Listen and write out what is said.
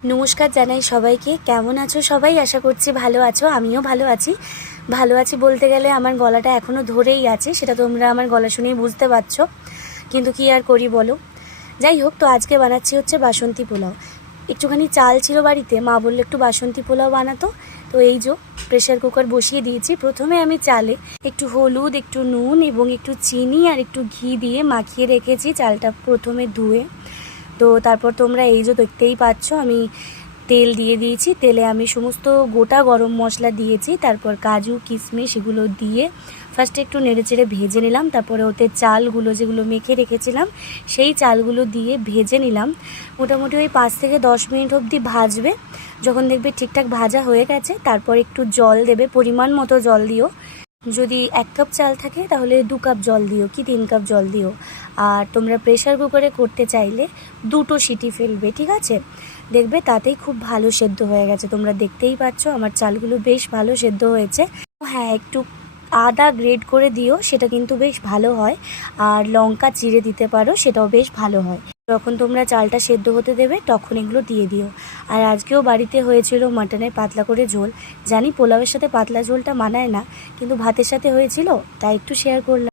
नमस्कार জানাই সবাইকে। কেমন আছো সবাই? আশা করছি ভালো আছো। আমিও ভালো আছি। ভালো আছি বলতে গেলে আমার গলাটা এখনও ধরেই আছে, সেটা তোমরা আমার গলা শুনেই বুঝতে পারছো, কিন্তু কি আর করি বলো। যাই হোক, তো আজকে বানাচ্ছি হচ্ছে বাসন্তী পোলাও। একটুখানি চাল ছিল বাড়িতে, মা বললো একটু বাসন্তী পোলাও বানাতো। তো এই যে প্রেশার কুকার বসিয়ে দিয়েছি। প্রথমে আমি চালে একটু হলুদ, একটু নুন এবং একটু চিনি আর একটু ঘি দিয়ে মাখিয়ে রেখেছি চালটা প্রথমে ধুয়ে। তো তারপর তোমরা এই যে দেখতেই পাচ্ছ আমি তেল দিয়ে দিয়েছি। তেলে আমি সমস্ত গোটা গরম মশলা দিয়েছি, তারপর কাজু কিশমিশ এগুলো দিয়ে ফার্স্টে একটু নেড়েচেড়ে ভেজে নিলাম। তারপরে ওতে চালগুলো যেগুলো মেখে রেখেছিলাম সেই চালগুলো দিয়ে ভেজে নিলাম। মোটামুটি ওই 5 থেকে 10 মিনিট অবধি ভাজবে। যখন দেখবে ঠিকঠাক ভাজা হয়ে গেছে তারপর একটু জল দেবে, পরিমাণ মতো জল দিও। যদি 1 কাপ চাল থাকে তাহলে 2 কাপ জল দিও কি 3 কাপ জল দিও। আর তোমরা প্রেশার কুকারে করতে চাইলে 2টো সিটি ফেলবে, ঠিক আছে? দেখবে তাতেই খুব ভালো সেদ্ধ হয়ে গেছে। তোমরা দেখতেই পাচ্ছ আমার চালগুলো বেশ ভালো সেদ্ধ হয়েছে। হ্যাঁ, একটু আদা গ্রেট করে দিও, সেটা কিন্তু বেশ ভালো হয়। আর লঙ্কা চিড়ে দিতে পারো, সেটাও বেশ ভালো হয়। যখন তোমরা চালটা সেদ্ধ হতে দেবে তখন এগুলো দিয়ে দিও। আর আজকেও বাড়িতে হয়েছিল মাটনের পাতলা করে ঝোল। জানি পোলাওয়ের সাথে পাতলা ঝোলটা মানায় না, কিন্তু ভাতের সাথে হয়েছিল তাই একটু শেয়ার করলাম।